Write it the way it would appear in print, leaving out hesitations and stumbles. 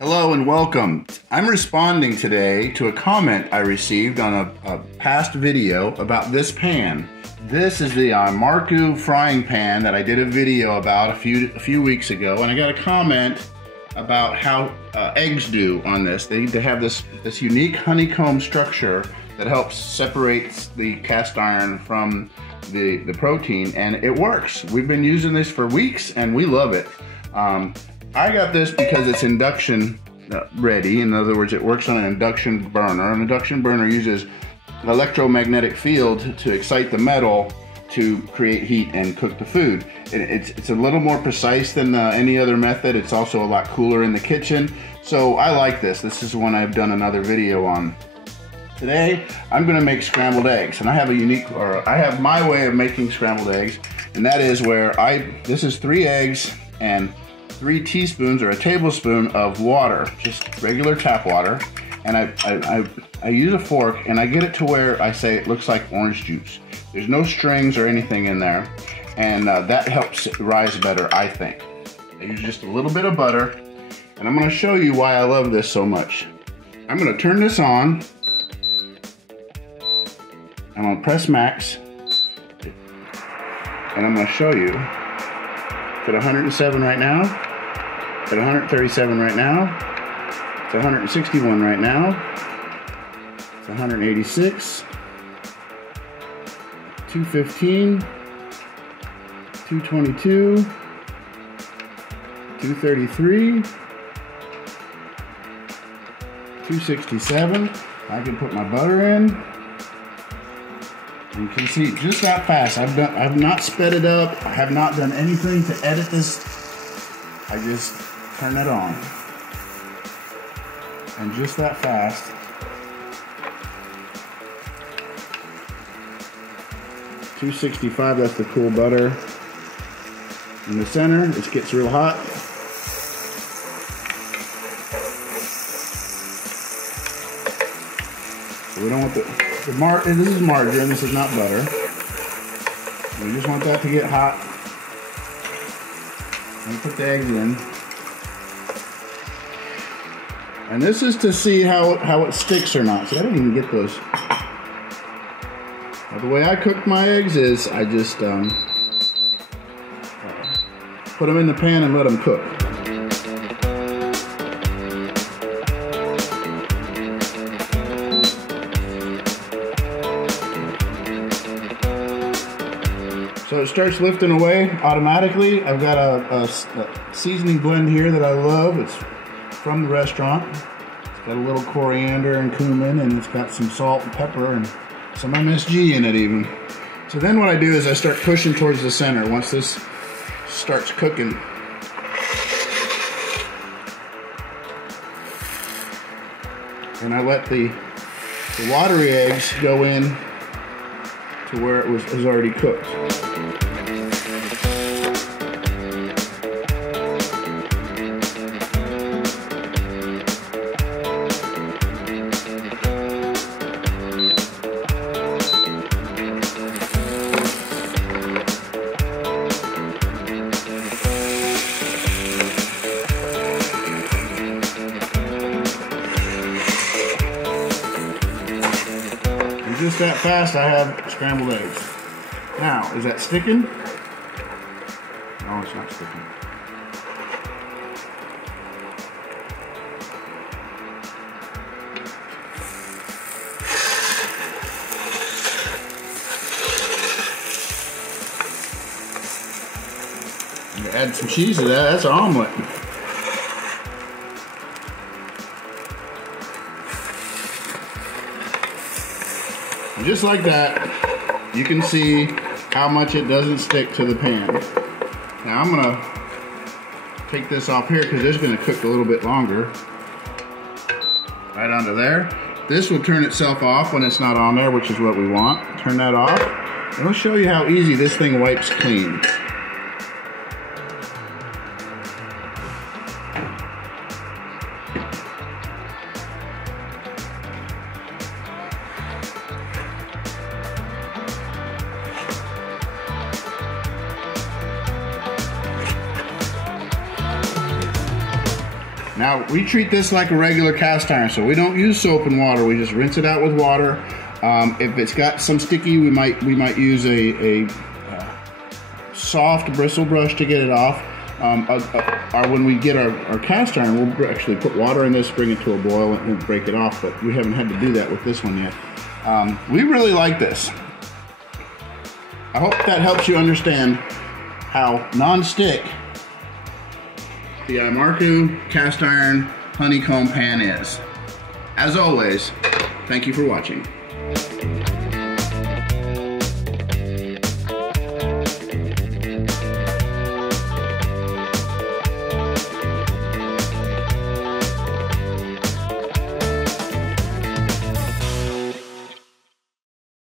Hello and welcome. I'm responding today to a comment I received on a past video about this pan. This is the imarku frying pan that I did a video about a few weeks ago, and I got a comment about how eggs do on this. They have this unique honeycomb structure that helps separate the cast iron from the protein, and it works. We've been using this for weeks and we love it. I got this because it's induction ready. In other words, it works on an induction burner. An induction burner uses an electromagnetic field to excite the metal to create heat and cook the food. It's a little more precise than any other method. It's also a lot cooler in the kitchen. So I like this. This is one I've done another video on. Today, I'm gonna make scrambled eggs, and I have my way of making scrambled eggs, and that is where this is 3 eggs and 3 teaspoons or a tablespoon of water, just regular tap water, and I use a fork and I get it to where I say it looks like orange juice. There's no strings or anything in there, and that helps it rise better, I think. I use just a little bit of butter, and I'm gonna show you why I love this so much. I'm gonna turn this on. I'm gonna press max, and I'm gonna show you. It's at 107 right now. It's at 137 right now. It's 161 right now. It's 186. 215. 222. 233. 267. I can put my butter in. You can see just that fast. I've not sped it up. I have not done anything to edit this. I just turn it on. And just that fast. $265, that's the cool butter. In the center, it gets real hot. So we don't want this is margarine, this is not butter. We just want that to get hot. And put the eggs in. And this is to see how it sticks or not. See, I didn't even get those. Now, the way I cook my eggs is I just put them in the pan and let them cook. So it starts lifting away automatically. I've got a seasoning blend here that I love. It's from the restaurant. It's got a little coriander and cumin, and it's got some salt and pepper and some MSG in it even. So then what I do is I start pushing towards the center once this starts cooking. And I let the watery eggs go in to where it was already cooked. Just that fast, I have scrambled eggs. Now, is that sticking? No, it's not sticking. You add some cheese to that, that's an omelet. And just like that, you can see how much it doesn't stick to the pan. Now I'm gonna take this off here because it's gonna cook a little bit longer. Right onto there. This will turn itself off when it's not on there, which is what we want. Turn that off. And I'll show you how easy this thing wipes clean. Now Now, we treat this like a regular cast iron, so we don't use soap and water. We just rinse it out with water. If it's got some sticky, we might use a soft bristle brush to get it off. Or when we get our cast iron, we'll actually put water in this, bring it to a boil, and break it off, but we haven't had to do that with this one yet. We really like this. I hope that helps you understand how non-stick the Imarku cast iron honeycomb pan is. As always, thank you for watching.